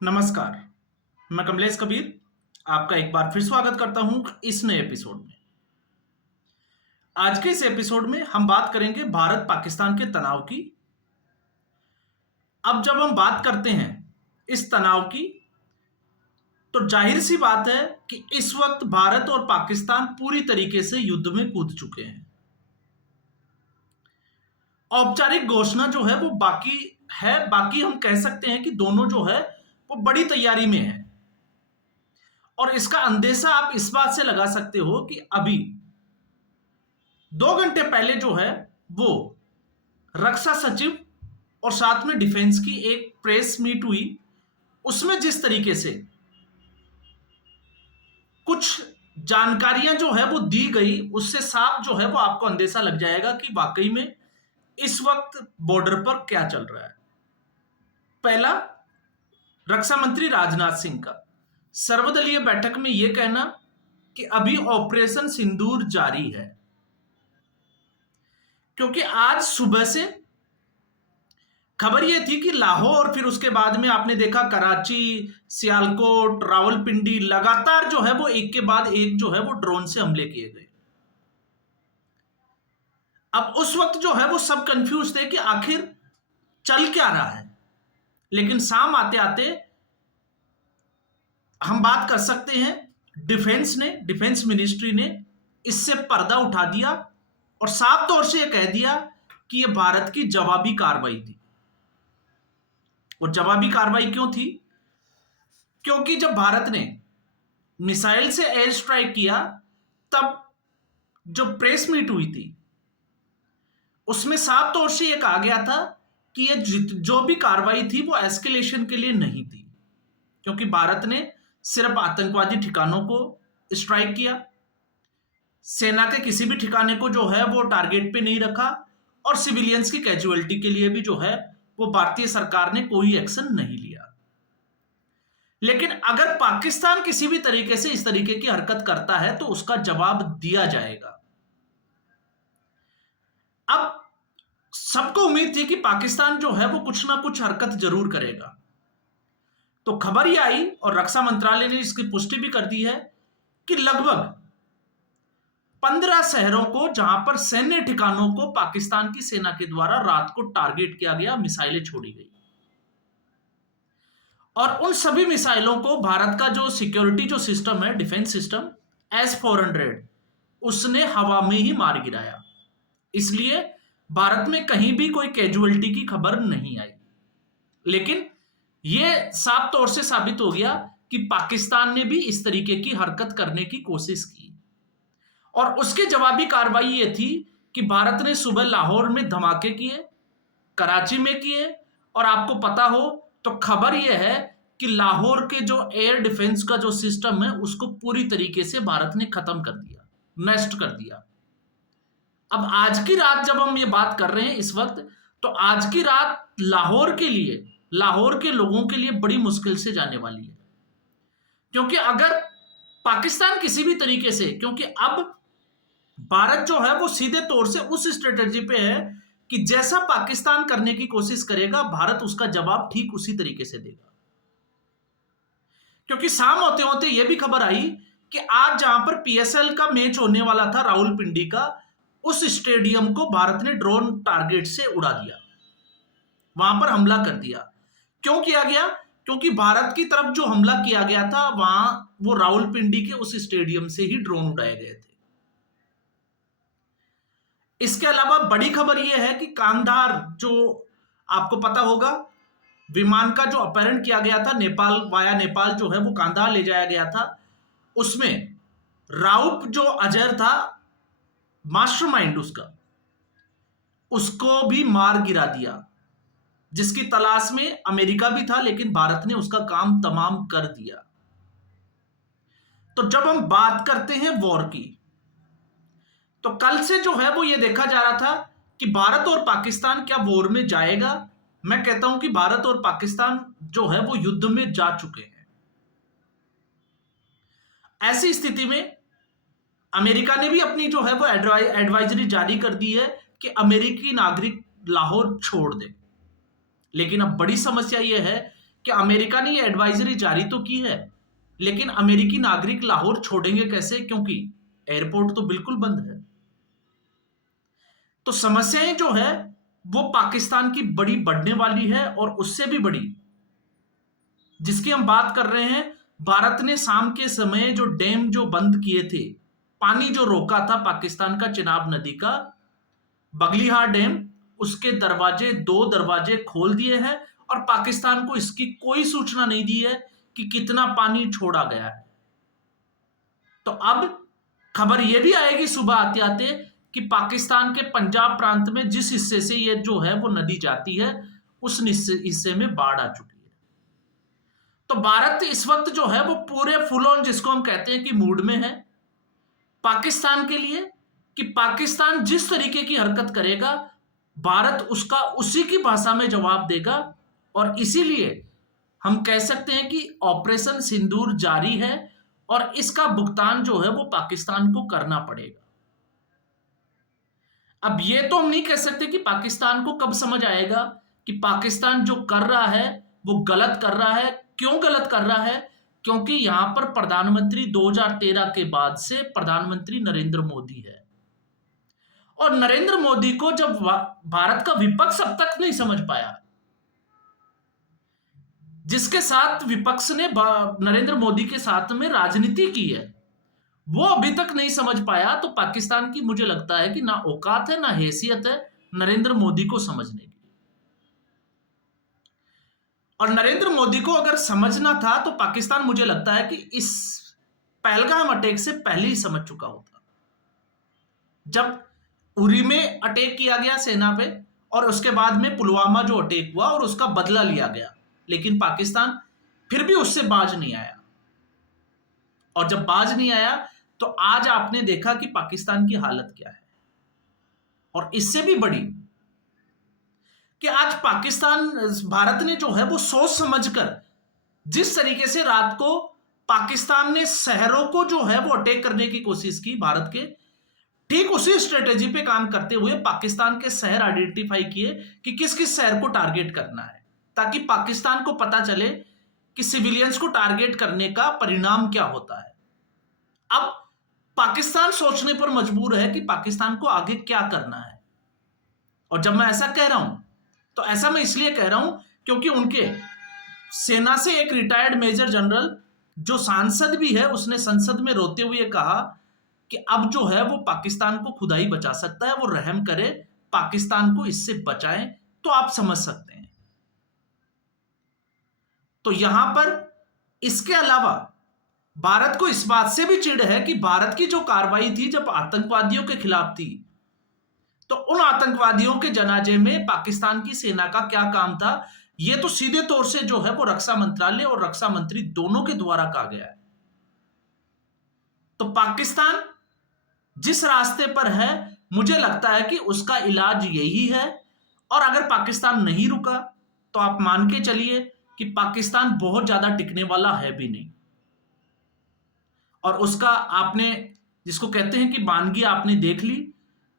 नमस्कार, मैं कमलेश कबीर आपका एक बार फिर स्वागत करता हूं इस नए एपिसोड में। आज के इस एपिसोड में हम बात करेंगे भारत पाकिस्तान के तनाव की। अब जब हम बात करते हैं इस तनाव की, तो जाहिर सी बात है कि इस वक्त भारत और पाकिस्तान पूरी तरीके से युद्ध में कूद चुके हैं। औपचारिक घोषणा जो है वो बाकी हम कह सकते हैं कि दोनों जो है वो बड़ी तैयारी में है। और इसका अंदेशा आप इस बात से लगा सकते हो कि अभी 2 घंटे पहले जो है वो रक्षा सचिव और साथ में डिफेंस की एक प्रेस मीट हुई। उसमें जिस तरीके से कुछ जानकारियां जो है वो दी गई, उससे साफ जो है वो आपको अंदेशा लग जाएगा कि वाकई में इस वक्त बॉर्डर पर क्या चल रहा है। पहला, रक्षा मंत्री राजनाथ सिंह का सर्वदलीय बैठक में यह कहना कि अभी ऑपरेशन सिंदूर जारी है, क्योंकि आज सुबह से खबर यह थी कि लाहौर और फिर उसके बाद में आपने देखा कराची, सियालकोट, रावलपिंडी, लगातार जो है वो एक के बाद एक जो है वो ड्रोन से हमले किए गए। अब उस वक्त जो है वो सब कंफ्यूज थे कि आखिर चल क्या रहा है। लेकिन शाम आते आते हम बात कर सकते हैं डिफेंस मिनिस्ट्री ने इससे पर्दा उठा दिया और साफ तौर से यह कह दिया कि यह भारत की जवाबी कार्रवाई थी। और जवाबी कार्रवाई क्यों थी? क्योंकि जब भारत ने मिसाइल से एयर स्ट्राइक किया, तब जो प्रेस मीट हुई थी उसमें साफ तौर से यह कहा गया था कि यह जो भी कार्रवाई थी वो एस्केलेशन के लिए नहीं थी, क्योंकि भारत ने सिर्फ आतंकवादी ठिकानों को स्ट्राइक किया, सेना के किसी भी ठिकाने को जो है वो टारगेट पे नहीं रखा, और सिविलियंस की कैजुअलिटी के लिए भी जो है वो भारतीय सरकार ने कोई एक्शन नहीं लिया। लेकिन अगर पाकिस्तान किसी भी तरीके से इस तरीके की हरकत करता है तो उसका जवाब दिया जाएगा। अब सबको उम्मीद थी कि पाकिस्तान जो है वो कुछ ना कुछ हरकत जरूर करेगा। तो खबर यह आई और रक्षा मंत्रालय ने इसकी पुष्टि भी कर दी है कि लगभग 15 शहरों को, जहां पर सैन्य ठिकानों को पाकिस्तान की सेना के द्वारा रात को टारगेट किया गया, मिसाइलें छोड़ी गई। और उन सभी मिसाइलों को भारत का जो सिक्योरिटी जो सिस्टम है, डिफेंस सिस्टम S-400, उसने हवा में ही मार गिराया। इसलिए भारत में कहीं भी कोई कैजुअलिटी की खबर नहीं आई। लेकिन यह साफ तौर से साबित हो गया कि पाकिस्तान ने भी इस तरीके की हरकत करने की कोशिश की, और उसकी जवाबी कार्रवाई यह थी कि भारत ने सुबह लाहौर में धमाके किए, कराची में किए, और आपको पता हो तो खबर यह है कि लाहौर के जो एयर डिफेंस का जो सिस्टम है उसको पूरी तरीके से भारत ने खत्म कर दिया, नष्ट कर दिया। अब आज की रात जब हम ये बात कर रहे हैं इस वक्त, तो आज की रात लाहौर के लिए, लाहौर के लोगों के लिए बड़ी मुश्किल से जाने वाली है। क्योंकि अगर पाकिस्तान किसी भी तरीके से, क्योंकि अब भारत जो है वो सीधे तौर से उस स्ट्रेटेजी पे है कि जैसा पाकिस्तान करने की कोशिश करेगा, भारत उसका जवाब ठीक उसी तरीके से देगा। क्योंकि शाम होते होते यह भी खबर आई कि आज जहां पर PSL का मैच होने वाला था रावलपिंडी का, उस स्टेडियम को भारत ने ड्रोन टारगेट से उड़ा दिया, वहां पर हमला कर दिया। क्यों किया गया? क्योंकि भारत की तरफ जो हमला किया गया था वहां वो रावलपिंडी के उस स्टेडियम से ही ड्रोन उड़ाए गए थे। इसके अलावा बड़ी खबर यह है कि कांधार, जो आपको पता होगा, विमान का जो अपहरण किया गया था नेपाल, वाया नेपाल जो है वो कांधार ले जाया गया था, उसमें राउप जो अजहर था, मास्टरमाइंड उसको भी मार गिरा दिया, जिसकी तलाश में अमेरिका भी था, लेकिन भारत ने उसका काम तमाम कर दिया। तो जब हम बात करते हैं वॉर की, तो कल से जो है वो ये देखा जा रहा था कि भारत और पाकिस्तान क्या वॉर में जाएगा। मैं कहता हूं कि भारत और पाकिस्तान जो है वो युद्ध में जा चुके हैं। ऐसी स्थिति में अमेरिका ने भी अपनी जो है वो एडवाइजरी जारी कर दी है कि अमेरिकी नागरिक लाहौर छोड़ दे। लेकिन अब बड़ी समस्या यह है कि अमेरिका ने ये एडवाइजरी जारी तो की है, लेकिन अमेरिकी नागरिक लाहौर छोड़ेंगे कैसे, क्योंकि एयरपोर्ट तो बिल्कुल बंद है। तो समस्याएं जो है वो पाकिस्तान की बड़ी बढ़ने वाली है, और उससे भी बड़ी जिसकी हम बात कर रहे हैं, भारत ने शाम के समय जो डैम जो बंद किए थे, पानी जो रोका था पाकिस्तान का चिनाब नदी का, बगलिहार डैम, उसके दरवाजे, 2 दरवाजे खोल दिए हैं, और पाकिस्तान को इसकी कोई सूचना नहीं दी है कि कितना पानी छोड़ा गया है। तो अब खबर यह भी आएगी सुबह आते आते कि पाकिस्तान के पंजाब प्रांत में जिस हिस्से से ये जो है वो नदी जाती है, उस हिस्से में बाढ़ आ चुकी है। तो भारत इस वक्त जो है वो पूरे फुल ऑन, जिसको हम कहते हैं कि मूड में है पाकिस्तान के लिए, कि पाकिस्तान जिस तरीके की हरकत करेगा, भारत उसका उसी की भाषा में जवाब देगा। और इसीलिए हम कह सकते हैं कि ऑपरेशन सिंदूर जारी है, और इसका भुगतान जो है वो पाकिस्तान को करना पड़ेगा। अब ये तो हम नहीं कह सकते कि पाकिस्तान को कब समझ आएगा कि पाकिस्तान जो कर रहा है वो गलत कर रहा है। क्यों गलत कर रहा है? क्योंकि यहां पर प्रधानमंत्री 2013 के बाद से प्रधानमंत्री नरेंद्र मोदी है, और नरेंद्र मोदी को जब भारत का विपक्ष अब तक नहीं समझ पाया, जिसके साथ विपक्ष ने नरेंद्र मोदी के साथ में राजनीति की है, वो अभी तक नहीं समझ पाया, तो पाकिस्तान की मुझे लगता है कि ना औकात है ना हैसियत है नरेंद्र मोदी को समझने की। और नरेंद्र मोदी को अगर समझना था तो पाकिस्तान मुझे लगता है कि इस पहलगाम अटैक से पहले ही समझ चुका होता। जब उरी में अटैक किया गया सेना पे, और उसके बाद में पुलवामा जो अटैक हुआ और उसका बदला लिया गया, लेकिन पाकिस्तान फिर भी उससे बाज नहीं आया। और जब बाज नहीं आया तो आज आपने देखा कि पाकिस्तान की हालत क्या है। और इससे भी बड़ी कि आज पाकिस्तान, भारत ने जो है वो सोच समझकर, जिस तरीके से रात को पाकिस्तान ने शहरों को जो है वो अटैक करने की कोशिश की भारत के, ठीक उसी स्ट्रेटेजी पे काम करते हुए पाकिस्तान के शहर आइडेंटिफाई किए कि किस किस शहर को टारगेट करना है, ताकि पाकिस्तान को पता चले कि सिविलियंस को टारगेट करने का परिणाम क्या होता है। अब पाकिस्तान सोचने पर मजबूर है कि पाकिस्तान को आगे क्या करना है। और जब मैं ऐसा कह रहा हूं तो ऐसा मैं इसलिए कह रहा हूं क्योंकि उनके सेना से एक रिटायर्ड मेजर जनरल जो सांसद भी है, उसने संसद में रोते हुए कहा कि अब जो है वो पाकिस्तान को खुदा ही बचा सकता है, वो रहम करे, पाकिस्तान को इससे बचाएं। तो आप समझ सकते हैं। तो यहां पर इसके अलावा भारत को इस बात से भी चिढ़ है कि भारत की जो कार्रवाई थी जब आतंकवादियों के खिलाफ थी, तो उन आतंकवादियों के जनाजे में पाकिस्तान की सेना का क्या काम था, यह तो सीधे तौर से जो है वो रक्षा मंत्रालय और रक्षा मंत्री दोनों के द्वारा कहा गया है। तो पाकिस्तान जिस रास्ते पर है, मुझे लगता है कि उसका इलाज यही है। और अगर पाकिस्तान नहीं रुका तो आप मान के चलिए कि पाकिस्तान बहुत ज्यादा टिकने वाला है भी नहीं। और उसका आपने, जिसको कहते हैं कि वानगी, आपने देख ली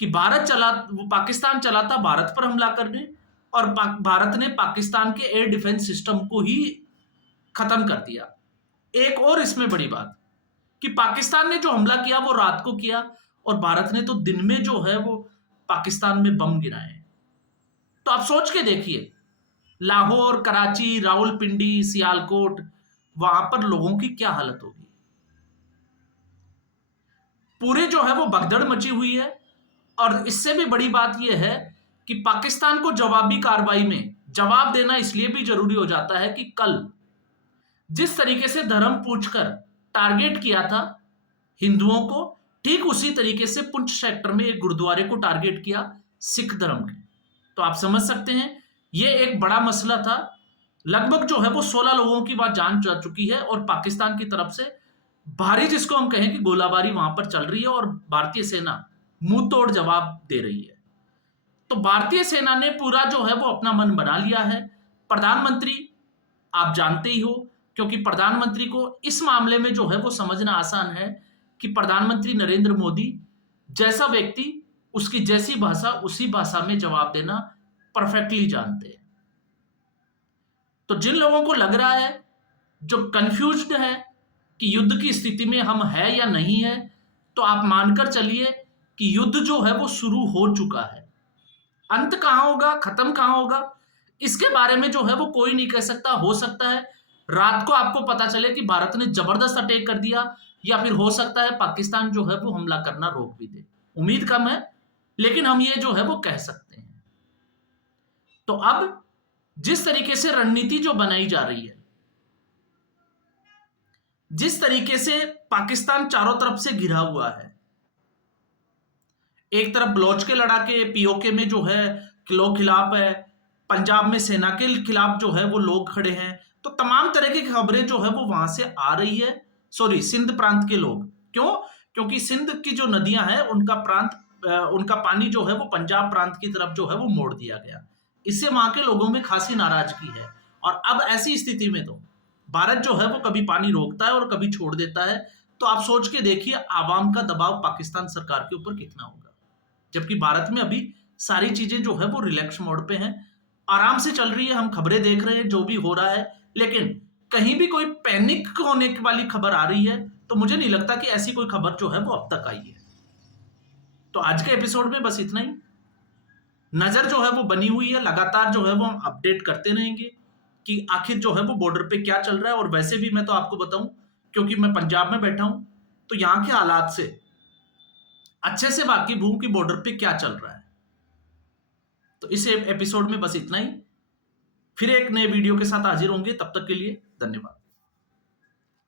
कि पाकिस्तान चला था भारत पर हमला करने, और भारत ने पाकिस्तान के एयर डिफेंस सिस्टम को ही खत्म कर दिया। एक और इसमें बड़ी बात कि पाकिस्तान ने जो हमला किया वो रात को किया, और भारत ने तो दिन में जो है वो पाकिस्तान में बम गिराए। तो आप सोच के देखिए, लाहौर, कराची, रावलपिंडी, सियालकोट, वहां पर लोगों की क्या हालत होगी। पूरे जो है वो भगदड़ मची हुई है। और इससे भी बड़ी बात यह है कि पाकिस्तान को जवाबी कार्रवाई में जवाब देना इसलिए भी जरूरी हो जाता है कि कल जिस तरीके से धर्म पूछकर टारगेट किया था हिंदुओं को, ठीक उसी तरीके से पुंछ सेक्टर में एक गुरुद्वारे को टारगेट किया सिख धर्म के। तो आप समझ सकते हैं यह एक बड़ा मसला था। लगभग जो है वो 16 लोगों की बात जान जा चुकी है, और पाकिस्तान की तरफ से भारी, जिसको हम कहें कि गोलाबारी वहां पर चल रही है, और भारतीय सेना मुंह तोड़ जवाब दे रही है। तो भारतीय सेना ने पूरा जो है वो अपना मन बना लिया है। प्रधानमंत्री आप जानते ही हो, क्योंकि प्रधानमंत्री को इस मामले में जो है वो समझना आसान है कि प्रधानमंत्री नरेंद्र मोदी जैसा व्यक्ति, उसकी जैसी भाषा, उसी भाषा में जवाब देना परफेक्टली जानते हैं। तो जिन लोगों को लग रहा है, जो कंफ्यूज्ड है कि युद्ध की स्थिति में हम है या नहीं है, तो आप मानकर चलिए कि युद्ध जो है वो शुरू हो चुका है। अंत कहां होगा, खत्म कहां होगा, इसके बारे में जो है वो कोई नहीं कह सकता। हो सकता है रात को आपको पता चले कि भारत ने जबरदस्त अटैक कर दिया, या फिर हो सकता है पाकिस्तान जो है वो हमला करना रोक भी दे। उम्मीद कम है, लेकिन हम ये जो है वो कह सकते हैं। तो अब जिस तरीके से रणनीति जो बनाई जा रही है, जिस तरीके से पाकिस्तान चारों तरफ से घिरा हुआ है, एक तरफ बलोच के लड़ाके पीओके में जो है लोग खिलाफ है, पंजाब में सेना के खिलाफ जो है वो लोग खड़े हैं, तो तमाम तरह की खबरें जो है वो वहां से आ रही है। सॉरी, सिंध प्रांत के लोग, क्यों? क्योंकि सिंध की जो नदियां हैं उनका पानी जो है वो पंजाब प्रांत की तरफ जो है वो मोड़ दिया गया। इससे वहां के लोगों में खासी नाराजगी है। और अब ऐसी स्थिति में तो भारत जो है वो कभी पानी रोकता है और कभी छोड़ देता है। तो आप सोच के देखिए आवाम का दबाव पाकिस्तान सरकार के ऊपर कितना होगा, जबकि भारत में अभी सारी चीजें जो है वो रिलैक्स मोड पे हैं, आराम से चल रही है। हम खबरें देख रहे हैं जो भी हो रहा है, लेकिन कहीं भी कोई पैनिक होने वाली खबर आ रही है तो मुझे नहीं लगता कि ऐसी कोई खबर जो है वो अब तक आई है। तो आज के एपिसोड में बस इतना ही। नजर जो है वो बनी हुई है, लगातार जो है वो हम अपडेट करते रहेंगे कि आखिर जो है वो बॉर्डर पे क्या चल रहा है। और वैसे भी मैं तो आपको बताऊं, क्योंकि मैं पंजाब में बैठा हूं, तो यहां के हालात से अच्छे से वाकिफ हूं कि बॉर्डर पे क्या चल रहा है। तो इस एपिसोड में बस इतना ही। फिर एक नए वीडियो के साथ हाजिर होंगे, तब तक के लिए धन्यवाद।